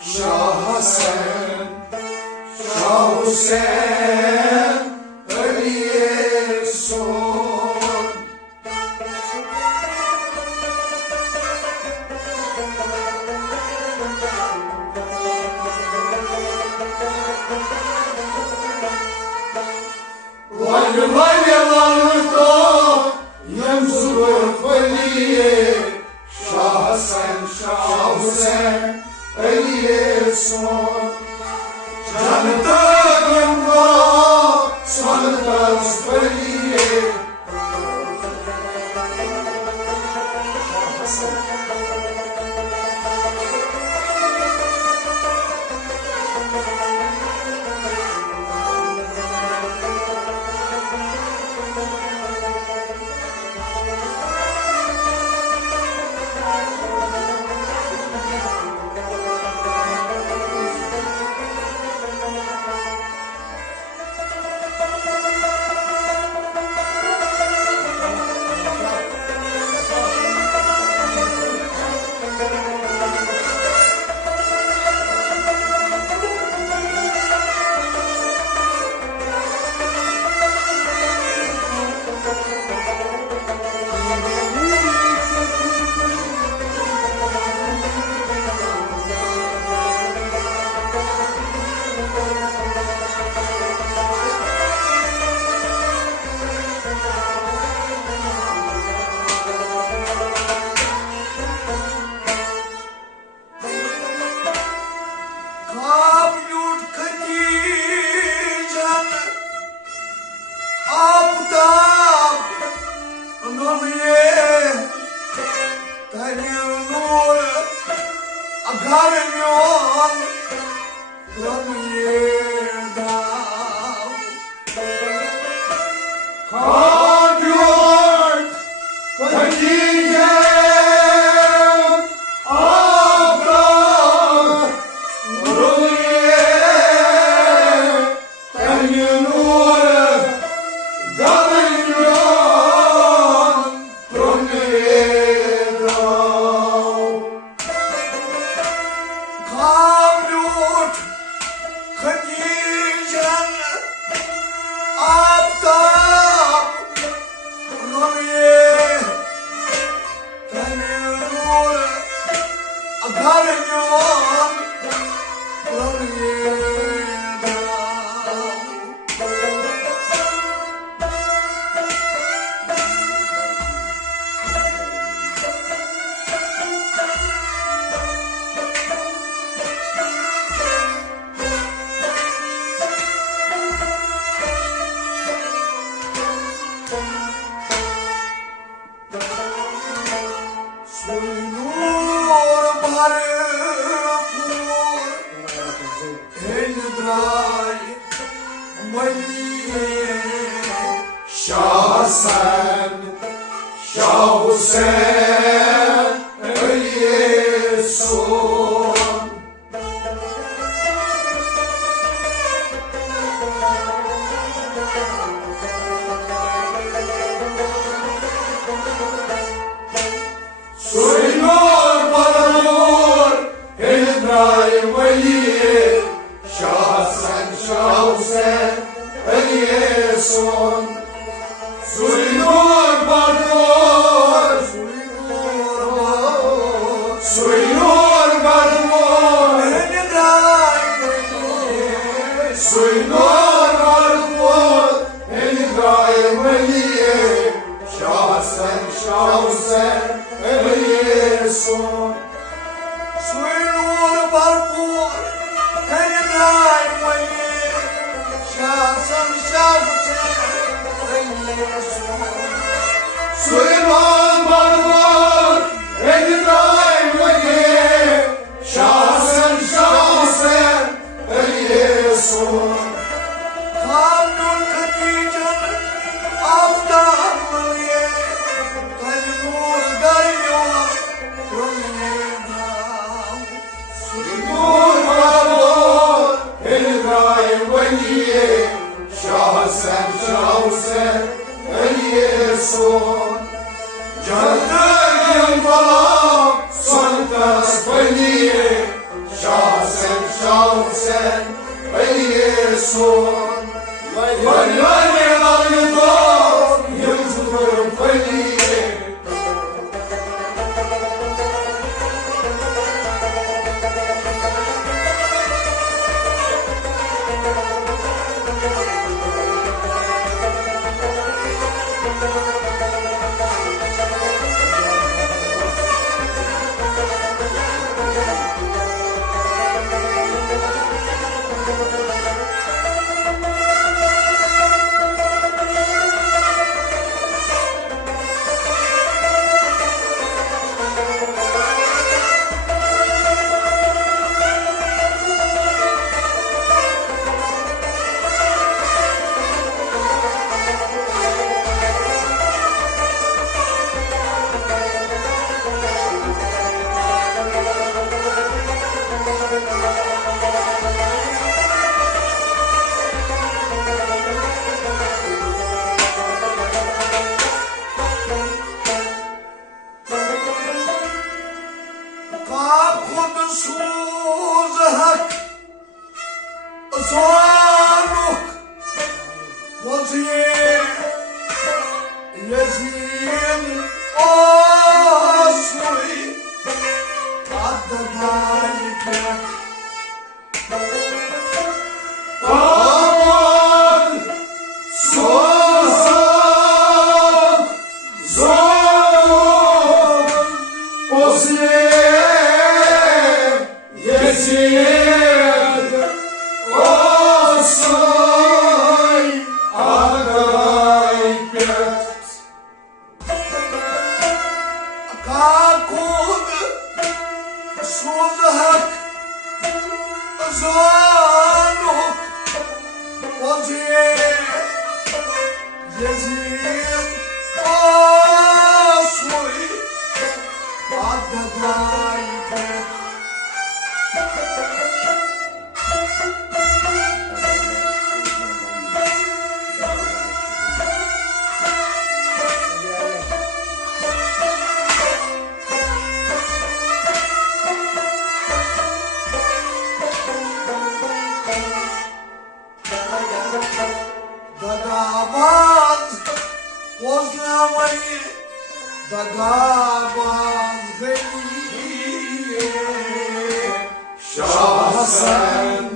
Şah Hasan, Şah Hüseyin, Aliye son. Vay vay yalanlıkta yemzulur faliye. Şah Hasan, Şah Hüseyin, Aliye son. Canıda yemva, sanıda faliye. Şah Hasan. Şah Hasan, Şah Hüseyin, Aliye son. Soyunur baranur, İbrahim Aliye. Şah Hasan, Şah Hüseyin, Aliye son. Soyunur baranur, soyunur baranur, soyunur baranur, İbrahim Aliye. Şah Hasan, Şah Hüseyin, Aliye son. Soyunur baranur, İbrahim Aliye. Şah Hasan, Şah Hüseyin, Aliye son. Soyunur baranur, İbrahim Aliye. Şah Hasan, Şah Hüseyin, Aliye son. Kanun Hatice'nin aptallığı, kalbur garıyor, yolunda. Soyunur baranur, İbrahim Aliye. Şah Hasan, Şah Hüseyin, Aliye son. Canım balam, son tas Yeson, Валяне лагнеток, Юзуром фалие. Zorluk Bozuye Yazim Osui Adadayken Aman soğuk, soğuk, Osman Yezid, Osman Adayken. Kakud Suzhak Zorluk Bozuye Yazim Osui Adadayken Dagabaz Poznavani Dagabaz Geliye Şah Hasan,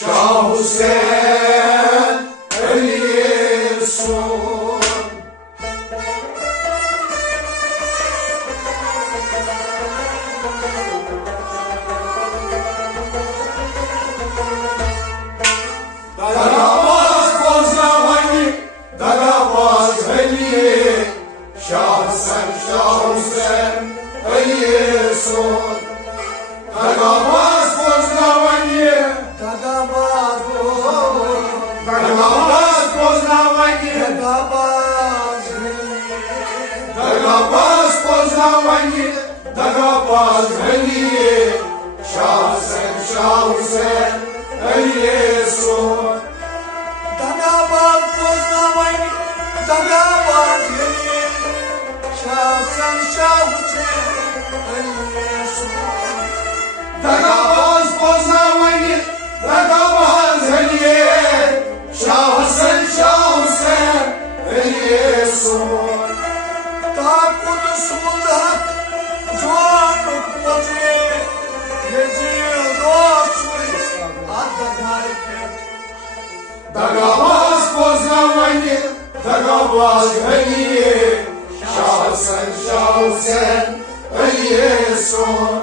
Şah Hüseyin, Ali Yesun. Dagabaz Poznavani, Dagabaz Geliye, Şah Hasan, Şah Hüseyin, Ali Yesun. Dagabaz Poznavani, Dagabaz Dagabaz Poznavani, Dagabaz Geliye Dagabaz Poznavani, Dagabaz Geliye, Şah Hasan, Şah Hüseyin, Ali Yesun. Dagabaz Poznavani Dagabaz Geliye Şahsen Şah Hüseyin Aliyesun Dagabaz Poznavani, Dagabaz Geliye, Şah Hasan, Şah Hüseyin, Ali Yesun. Takud Sulhak Zorluk Bozuye Yazim Osui Adadayken Dagabaz Poznavani, Dagabaz Geliye, Şah Hasan, Şah Hüseyin, Ali Yesun.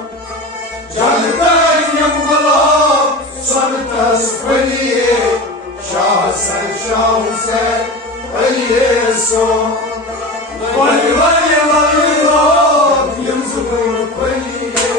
Canıdan yamgalap, sanıtas Geliye, Şah Hasan, Şah Hüseyin, Ali Yesun. Vali vali vali lok, yımzıkır Geliye.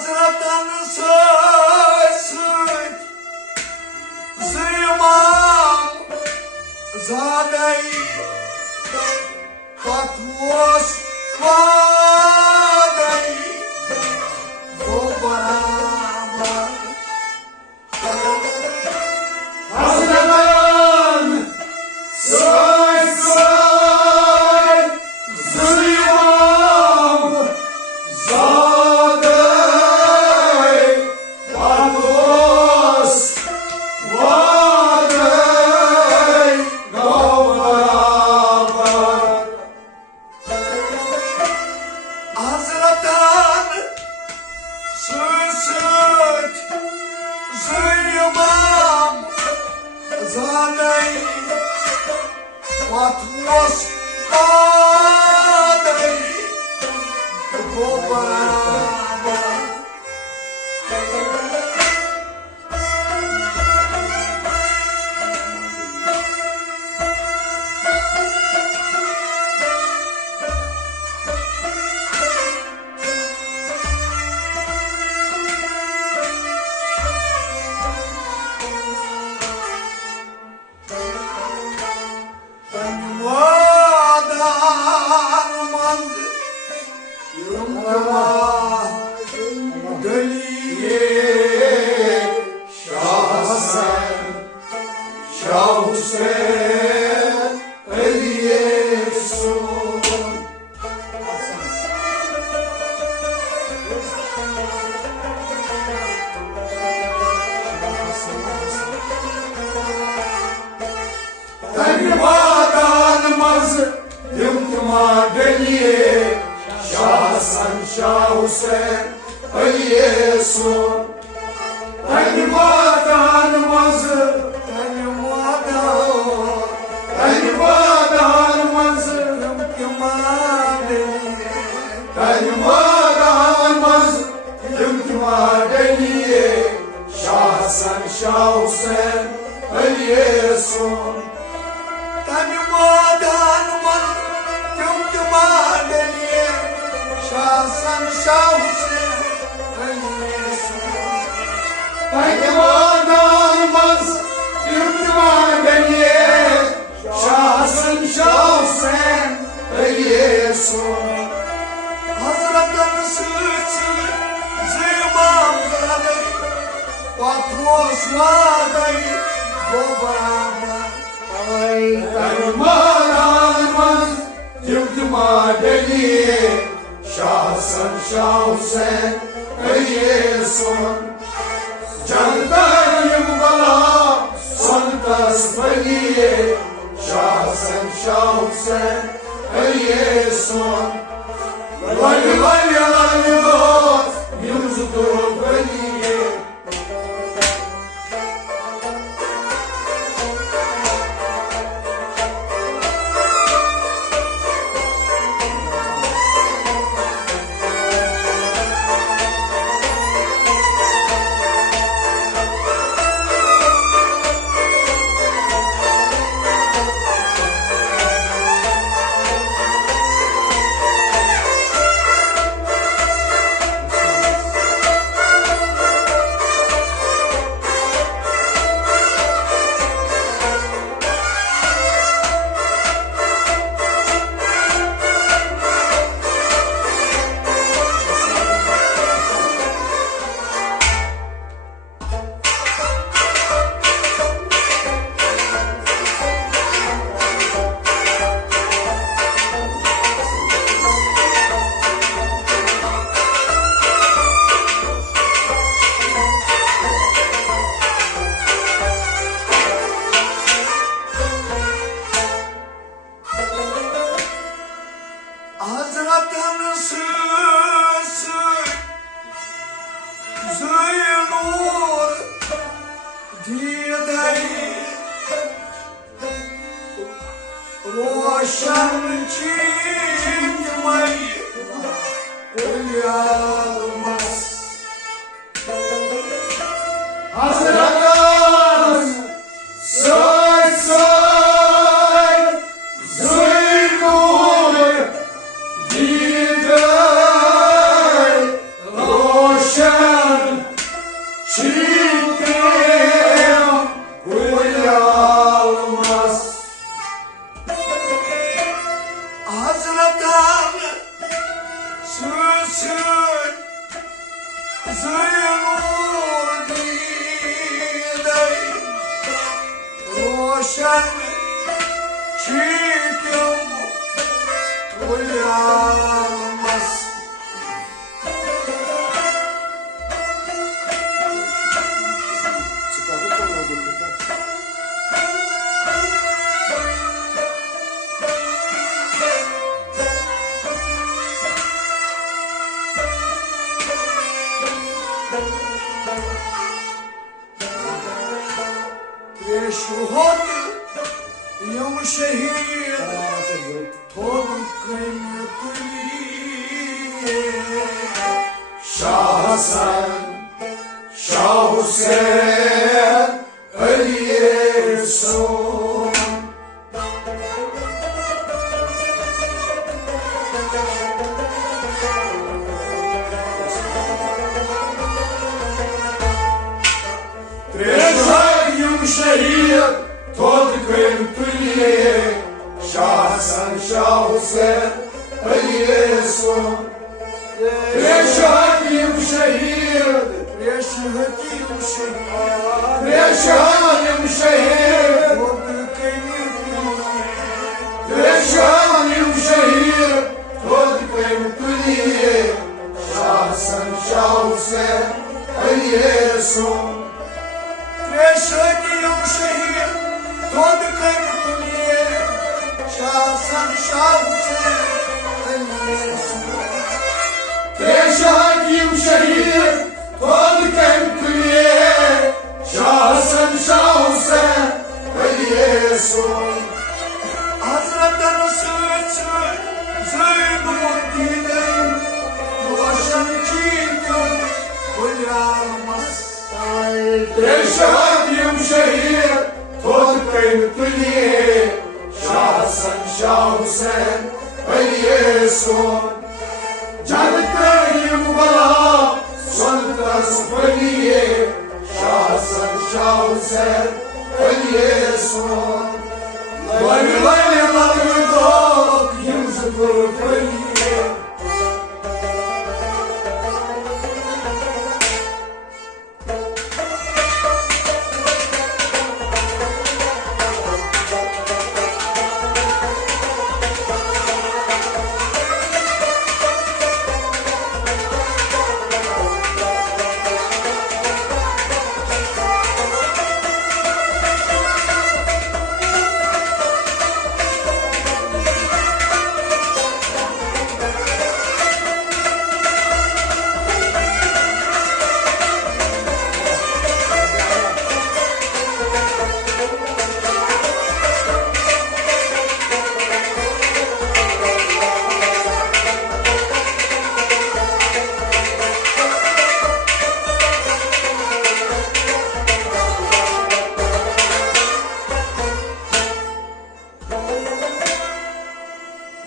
Hazretten söz Zıymam Zadey Fatmos Vadey Obarama Hazretten söz Zıymam Zadey Fatmos Vadey Obarama Hazretten söz Zıymam Zadey Fatmos Vadey Obarama Vadanman yılmama deliye Şahsen Şah Hüseyin Eliyesun Tanrı vatanımız yımkıma deliye Şahsen Şah Hüseyin Eliyesun Tanrı vatanımız benim vadan Tanrı vatanımız yımkımadeliye Tanrı vatanımız yımkıma deliye Şahsen Şah Hüseyin Eliyesun benim vadanman yımkımadeliye şahsen Şah Hüseyin Eliyesun Tanrı vatanımız yımkıma deliye Şahsen Şah Hüseyin Eliyesun Hazretten sütü zıymam zadey Fatmos vadey Obarama Tanrı vatanımız yımkıma deliye Şahsen Şah Hüseyin Eliyesun Candan yımgala son tasfaliye Şahsen Şah Hüseyin Eliyesun Vali vali vali dost Yumzudur valiye Hazretten süsü Züynur didey Roşan çıkmayı uyarmaz Hazretten söz söz Züynur Didey Roşen sen çiğdim uyanmaz. Шухот йому шehir tolkın Şah Hasan, Şah Hüseyin ölüyorsun. Трещаем шehir tolkın püliye. Şah Hasan, Şah Hüseyin ölüyorsun. Трещаем шehir, Reşhediyim şehir трещаем şehir, трещаем şehir tolkın püliye. Şah Hasan, Şah Hüseyin ölüyorsun. Reşhediyim şehir tolkın püliye. Şahsen şahsen Трещаем şehir tolkın püliye. Şah Hasan, Şah Hüseyin ölüyorsun. Hazretten sütü Zeynudin'in Başım çiğdim uyanmaz. Трещаем şehir tolkın püliye. Şah Hasan, Şah Hüseyin ölüyorsun. Canıklarım bana sonunda sıfırliye. Şah Hasan, Şah Hüseyin ölüyorsun. Vay vay vay dok yımzıkır fırliye.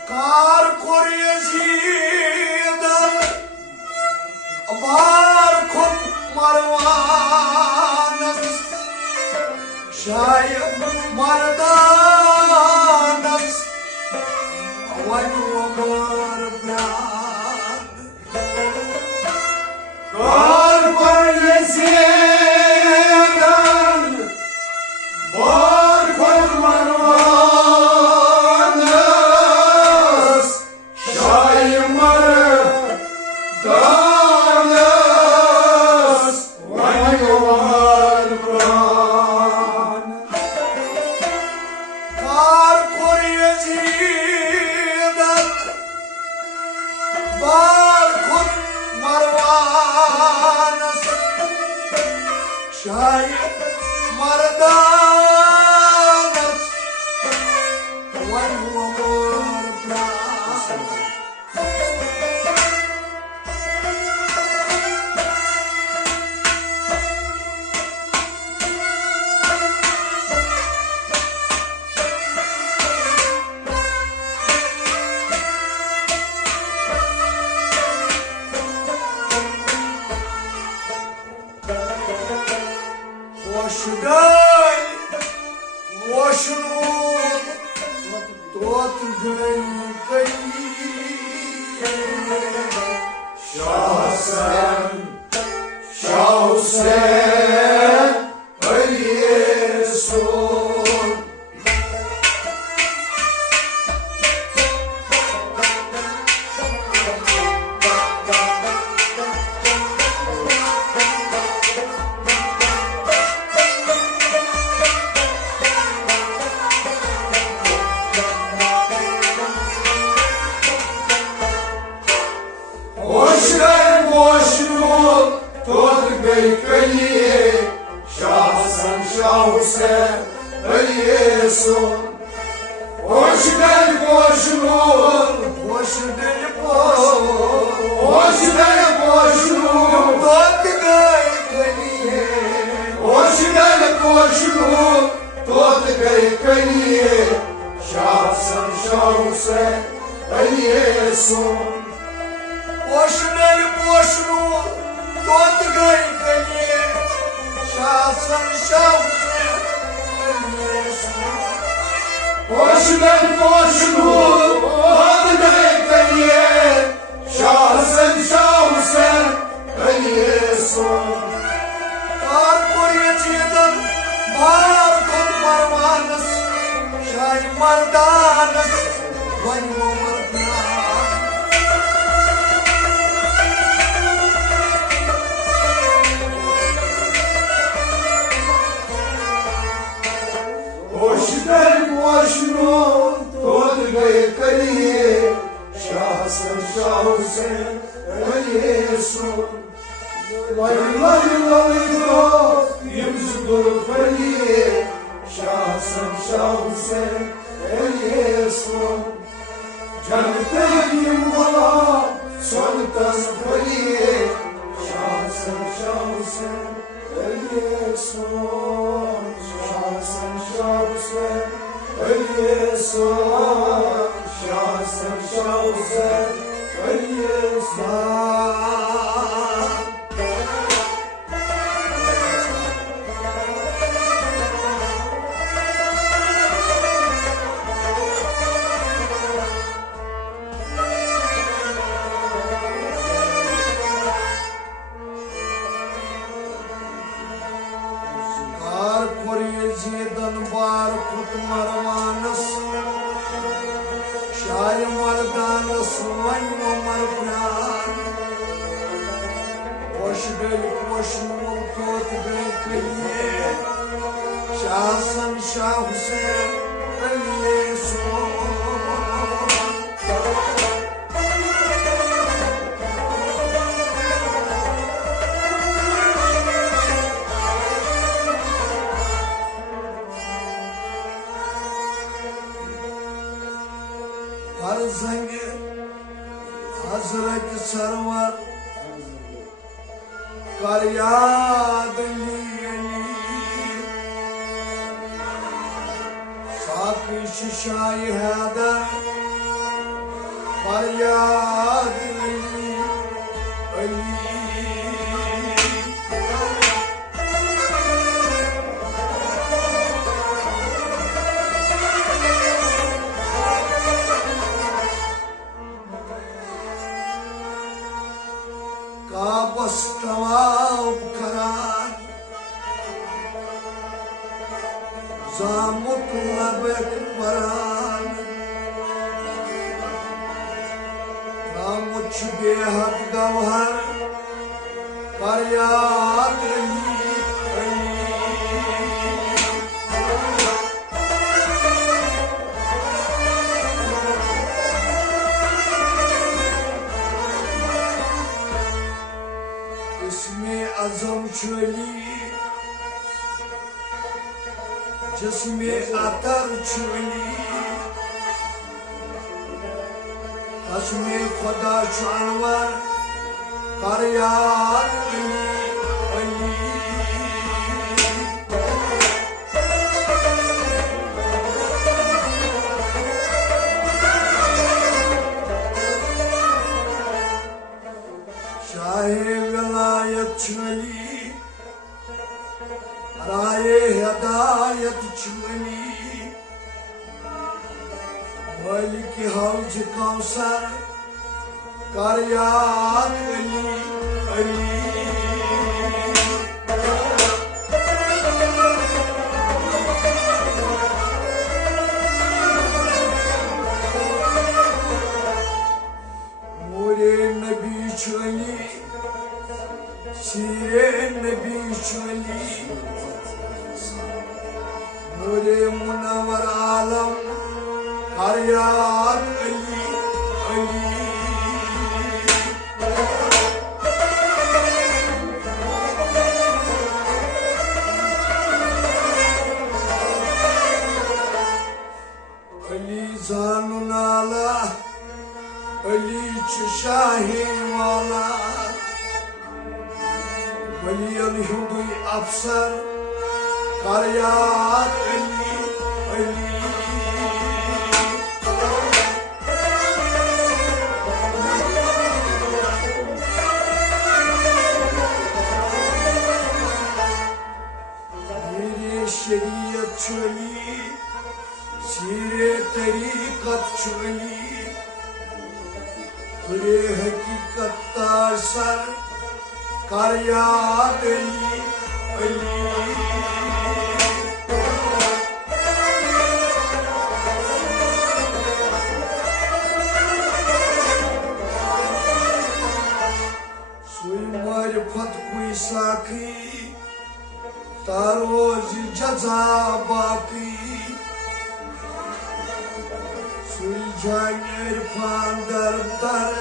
Kar Koryazı'dan var kop marvanız. Şayet mardanız Vay umar brad Kar Koryazı'dan var kormanız. Şaymarı danız. Vay var buran. Kar Koryazı'dan var kop marvanız. Şayet mardanız Vay umar brad Hoşgay, hoşnut, tot gay Şah Hasan, Şah Hüseyin ölüyorsun. Hasan Şah Hüseyin Ali Osman. Hoş ben boşluğu adına kaliye Şahsen şahsen aliye son Kar koyacıdan var kod marvanız Şay mardanız Vay mamardan Hoş ben boşluğu adına kaliye Şahsen şahsen aliye son Vay vay vay vay Yımzıdır faliye Şahsen şahsen aliye son Canıtayım bana sontan faliye Şahsen şahsen aliye son Şahsen şahsen aliye son Şahsen şahsen aliye son Kar koyacıdan var kod marvanız Şay mardanız Vay mamardan Hoş belik boşluğu kod bekliye Şahsen Şah Hüseyin Ali Osman. Farzange Hazreti Sarvar Karyadli Sakı şişayı hada Karyadli Ali Kabas tavab karan Zamut labek baran Ramuç behad gavhar Karyat Ali İsmi azam çöli Cismi atar çöli Hasmi Khoda çanvar Karyat Ali Şahi velayet çöli Raye hedayet çöli Maliki Havcı Kavsar Karyat Ali Nure Nebi çöli Sire Nebi çöli Nure Munawar Alam Karyat Ali Ali Zanun Ala Ali Şahi Wala Ali Al-Huduy Afsar Karyat Ali चली सीरे तरीकत चली तुरे हकीकत तासर कर याद अली सुई मारिफत कुई साखी तारोज जजा बाकी सुई जानेर फांदर दर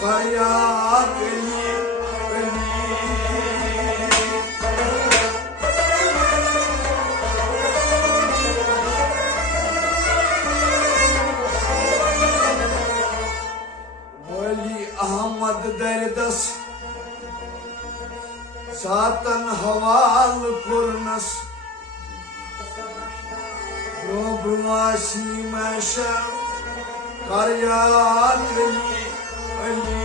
कयात अली वली अहमद दरदस सातन हवाल कुरनस ब्रुआसी मैशर कर याद अली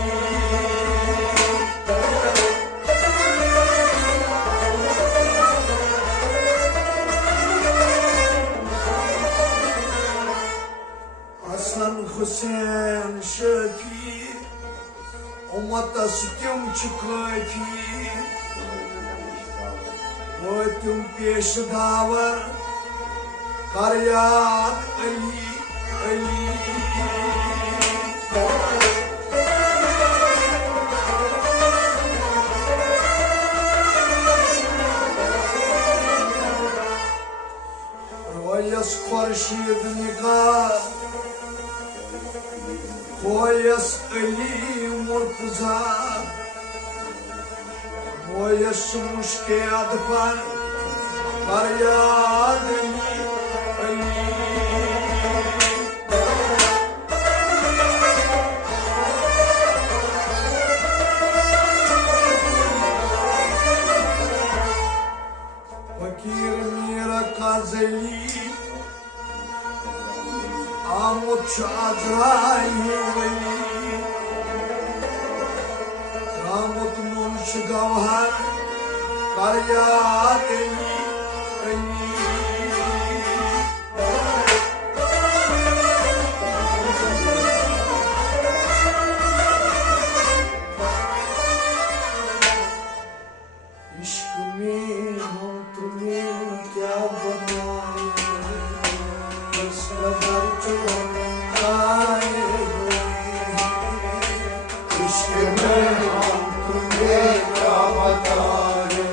हसन हुसैन शफी उम्मतस तिम काफी वो तुम पेश दावर कर याद अली रोयस खुर्शीद निगार खोयस अली मुर्तजा खोयस मुश्के अदफर कर याद अली फकीर मीरा काजली आमुद शादराई वली रामुद मुंश गवहर कर याद अली इश्क में हम तुम्हें क्या बताएं इस कदर चौंकाए हुए इश्क में हम तुम्हें क्या बताएं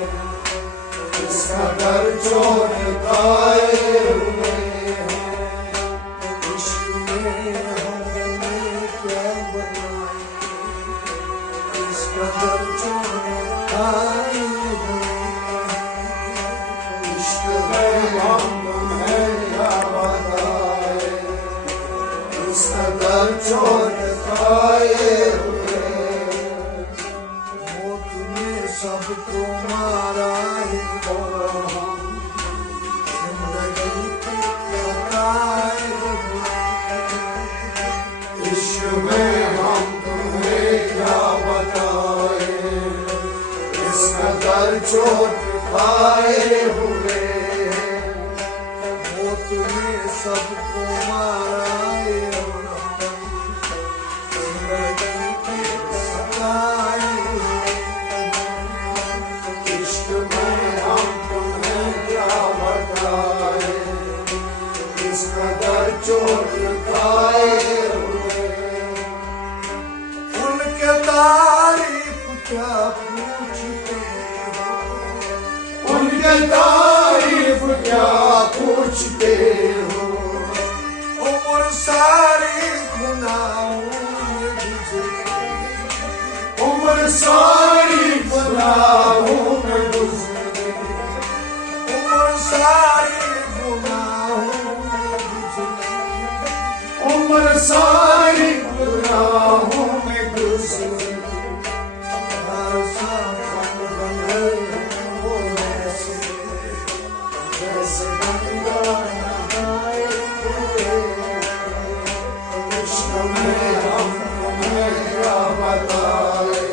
इस कदर चौंकाए हुए इश्क में हम तुम्हें क्या बताएं इस कदर चौंकाए हुए इश्क में हम तुम्हें क्या बताएं इस कदर चौंकाए हुए मौत ने सबको मारा है और हम जिंदगी के सताए हुए इश्क में हम तुम्हें क्या बताएं इस कदर चोट खाए हुए मौत ने सबको मारा है और हम जिंदगी के सताए हुए इश्क में हम तुम्हें क्या बताएं इस कदर चोट खाए हुए उनके तारीफ क्या पूछते हो उनके तारीफ क्या पूछते हो उम्र सारी गुनाहों में गुजरी उम्र सारी गुनाहों में गुजरी उम्र सारी गुनाहों में गुजरी उम्र सारी गुनाहों में गुजरी हर सांस बने वो ऐसे जैसे गंगा नहाए हुए इश्क में हम तुम्हें क्या बताएं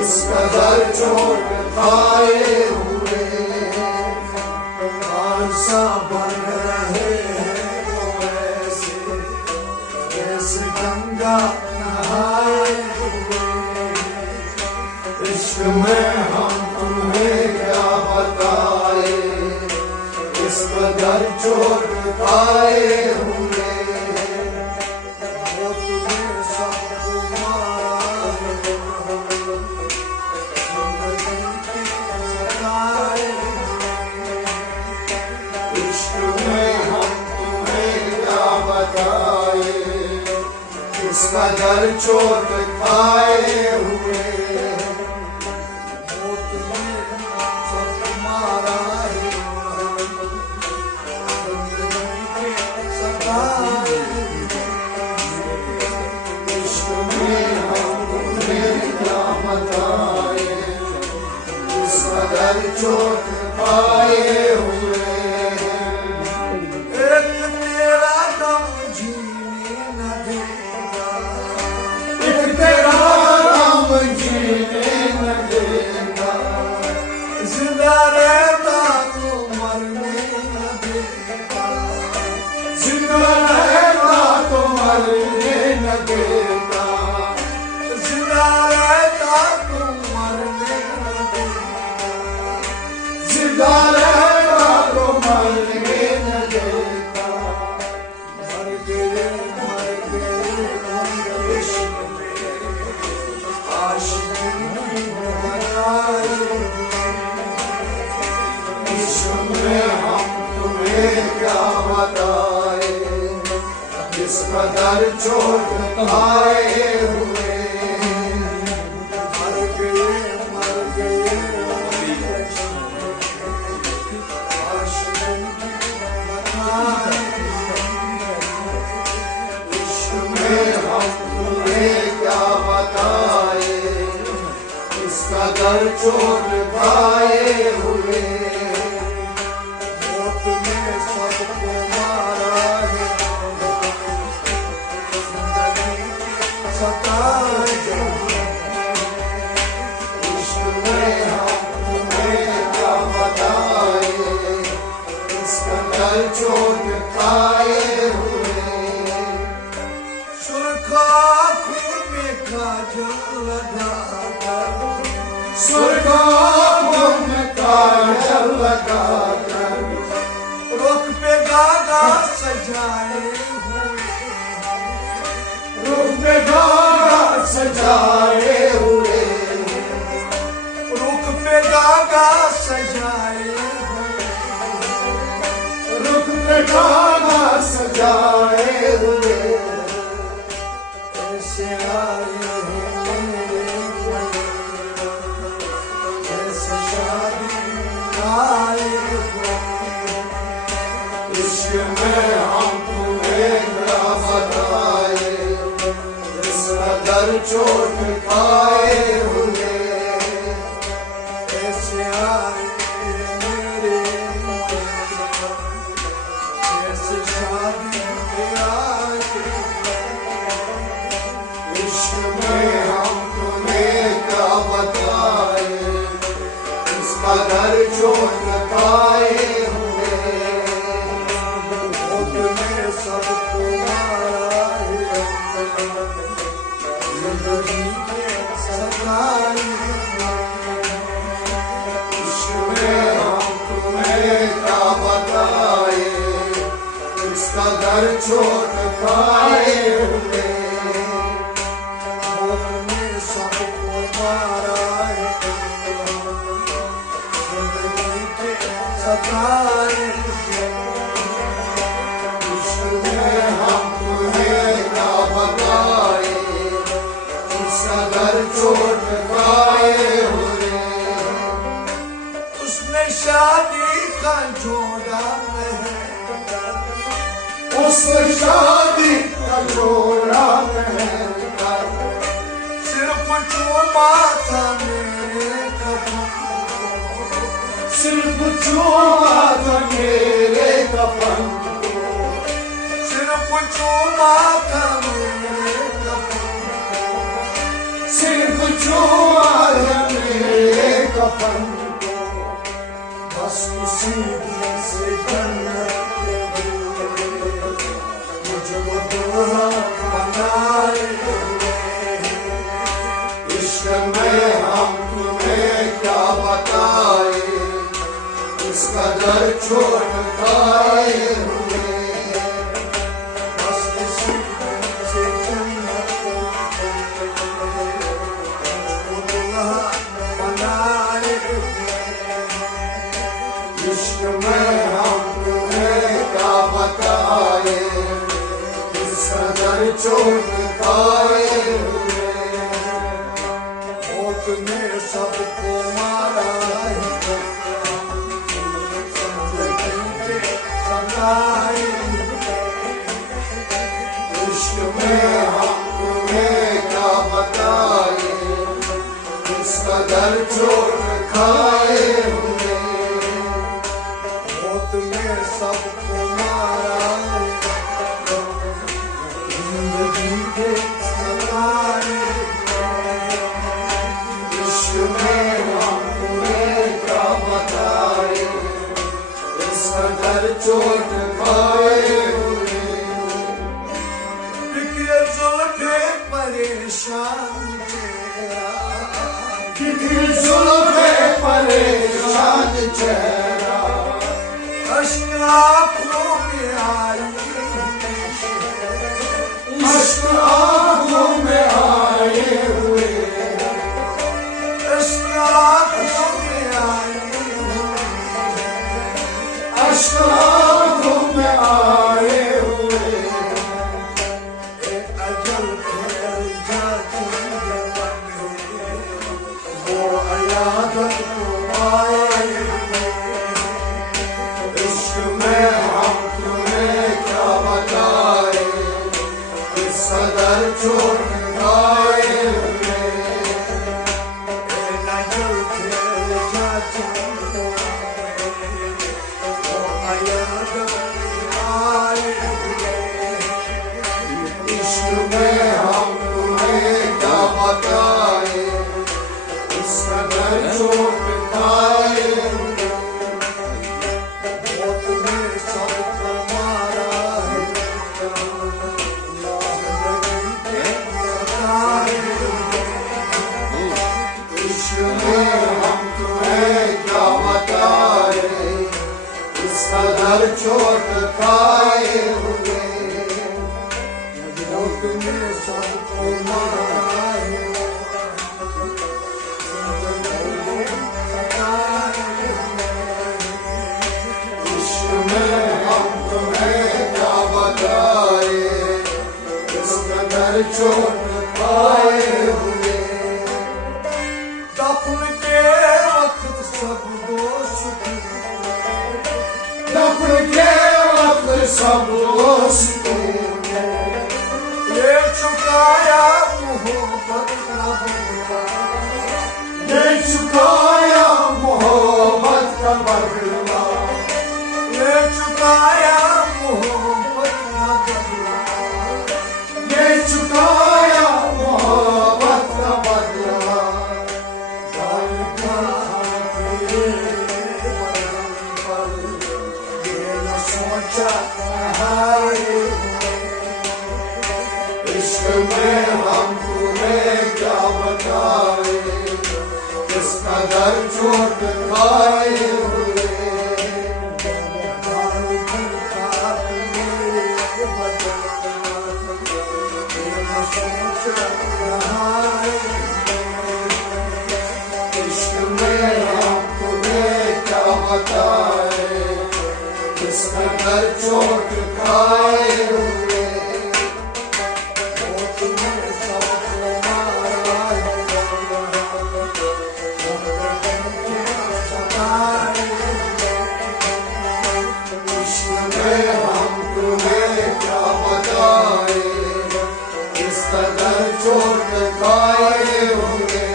इस कदर चोट खाए हुए इश्क में हम तुम्हें क्या बताए, इस कदर चोट खाए हुए मौत ने सबको मारा है, जिंदगी के सताए। इश्क में हम तुम्हें क्या बताए, इस कदर चोट खाए हुए मौत ने सबको मारा है, जिंदगी के सताए। इश्क में हम तुम्हें क्या बताए, इस कदर चोट खाए हुए एक तेरा गम जीने न देगा, एक तेरा नाम जीने न देगा, जिंदा रहता तो मरने न देगा, जिंदा रहता तो मरने न देगा, जिंदा रहता तो मरने न देगा। जिंदा रहता तो मरने न देगा। मर गए हम इश्क में, आशिकी लगाए। इश्क में हम तुम्हें क्या बताए, इस कदर चोट खाए हुए मर गए हम इश्क में, आशिकी लगाए। इश्क में हम तुम्हें क्या बताए, इस कदर चोट खाए हुए मौत ने सबको मारा है, जिंदगी सताए। इश्क में हम तुम्हें क्या बताए, इस कदर चोट खाए हुए सुरखा खून में काजल लगाकर, स्वर्गों में काजल लगाकर, रुख पे गागा सजाए हुए, रुख पे गागा सजाए हुए, रुख पे गागा सजाए हुए। रुख पे गागा सजाए हुए ऐसे आए हैं मेरे जैसे शादी आए हुए। इश्क में हम तुम्हें क्या बताए, इस कदर चोट खाए हुए ऐसे आए मेरे जैसे शादी आए। इश्क में हम तुम्हें क्या बताए, इस कदर चोट खाए हुए मौत ने सबको मारा है, जिंदगी के सताए। इश्क में हम तुम्हें क्या बताए, इस कदर चोट खाए हुए मौत ने सबको मारा है, जिंदगी के सताए। इश्क में हम तुम्हें क्या बताए, इस कदर चोट खाए हुए उसने शादी का जोड़ा पहना, उस शादी का जोड़ा पहनकर, सिर्फ चूमा था मेरे कदम को, सिर्फ चूमा था मेरे कफन को, सिर्फ चूमा था मेरे कदम को। सिर्फ चूमा था मेरे कफन को, बस उसी दिन से जन्नत मुझको दूल्हा बनाए हुए। इश्क में हम तुम्हें तुम्हें क्या बताए, इस कदर चोट खाए हुए। बस इसी से जन्नत को दुल्हा बनाए हुए। इश्क में हम तुम्हें क्या बताए, इस कदर चोट खाए हुए। मौत ने सबको मारा है, जिंदगी के सताए हुए। इश्क में हम तुम्हें क्या बताए, इस कदर चोट खाए हुए। मौत ने सबको मारा है, जिंदगी के सताए हुए। इश्क में हम तुम्हें क्या बताए, इस कदर चोट खाए हुए। बिखरे जुल्फे परेशान तेरा, कितनी जुल्फे परेशान चेहरा, अश्क आँखों में आई, अश्क आँखों में आए हुए। अश्क आँखों में आई, अश्क आँखों में आए हुए। ए अजल फैल जाती है, वो अयादत को आए हुए। इश्क में हम तुम्हें क्या बताए, इस कदर चोट खाए हुए। ए अजल फैल जाती है, वो अयादत को आए हुए। इश्क में हम तुम्हें क्या बताए, इस कदर चोट खाए हुए। मौत ने सबको मारा है, जिंदगी के सताए हुए। इश्क में हम तुम्हें क्या बताए, इस कदर चोट खाए हुए। मौत ने सबको मारा है, जिंदगी के सताए हुए। इश्क में हम तुम्हें क्या बताए, इस कदर चोट खाए हुए। दफन के वक्त सब दोस्त दफन के वक्त सब दोस्त ये चुकाया मोहब्बत का बदला, दे चुकाया मोहब्बत का बदला, ये चुकाया मोहब्बत का बदला। दे चुकाया मोहब्बत का बदला। जालिका तेरे बदन पर ये न सोचा हाय। इश्क में हम तुम्हें क्या बताए, इस कदर चोट खाए हुए। जालिका तेरे बदन पर ये न सोचा हाय। इश्क में हम तुम्हें क्या बताए, इस कदर चोट खाए हुए। मौत ने सबको मारा है, जिंदगी के सताए हुए। इश्क में हम तुम्हें क्या बताए, इस कदर चोट खाए हुए।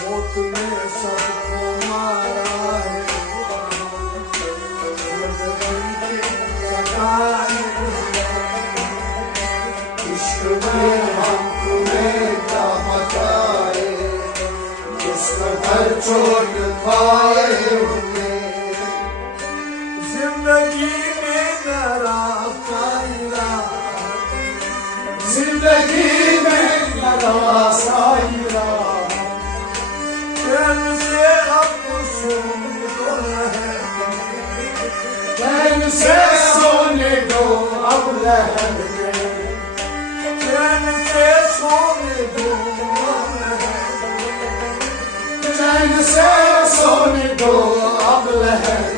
मौत ने सबको मारा है, जिंदगी के सताए हुए। इश्क में हम तुम्हें क्या बताए, इस कदर चोट खाए हुए। जिंदगी में नाराज आईरा, जिंदगी में लगा सायरा, लहर गए चैन से सोने दो चैन से सोने दो अब लहर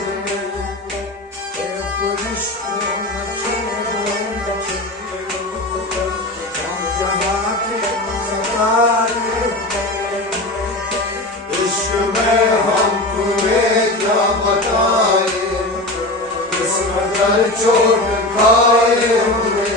इश्क में हम तुम्हें क्या बताए किस कदर चोट खाए हुए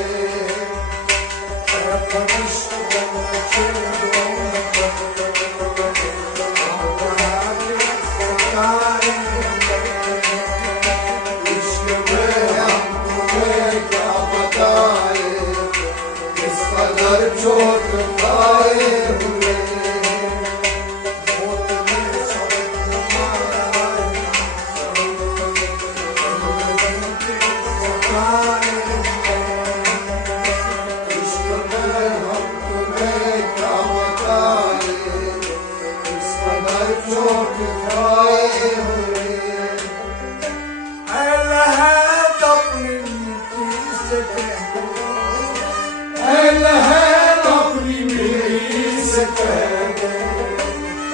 इश्क में हम तुम्हें क्या बताए किस कदर चोट खाए हुए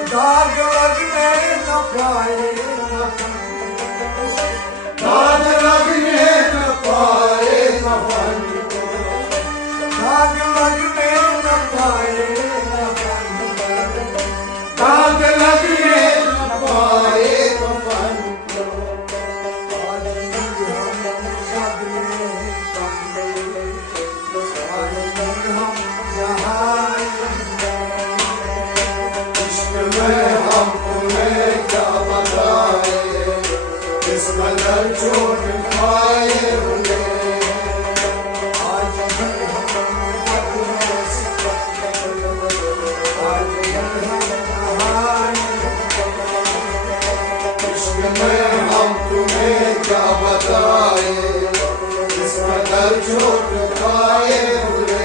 दाग लगने न पाए दाग लगने न पाए कफन को दाग लगने न पाए दाग लगने न पाए कफन को आज भी हम सदमे आज भी हम यहाँ इश्क में हम तुम्हें क्या बताए किस कदर चोट खाए हुए आज भी हम आज भी हम यहाँ इश्क में हम तुम्हें क्या बताए किस कदर चोट खाए हुए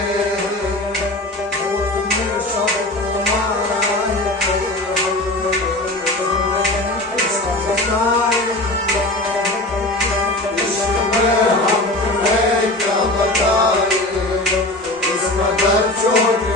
इश्क में हम तुम्हें क्या बताए किस कदर चोट